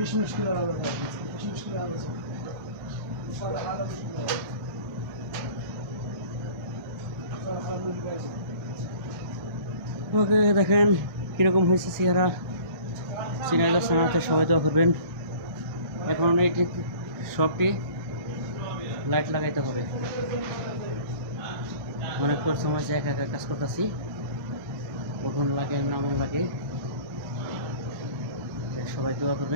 مش مشكلة هذا مش مشكلة هذا صالح هذا مش مشكلة صالح هذا مش مشكلة ওকে দেখেন কীরকম হয়েছে চেহারা সিনাইদা সানাতে সবাই দোয়া করবেন। এখন এই সবটি লাইট লাগাইতে হবে, অনেক পরিশ্রম হয়েছে, একা একা কাজ করতেছি, উঠোন লাগে নামন লাগে, সবাই দোয়া করবেন।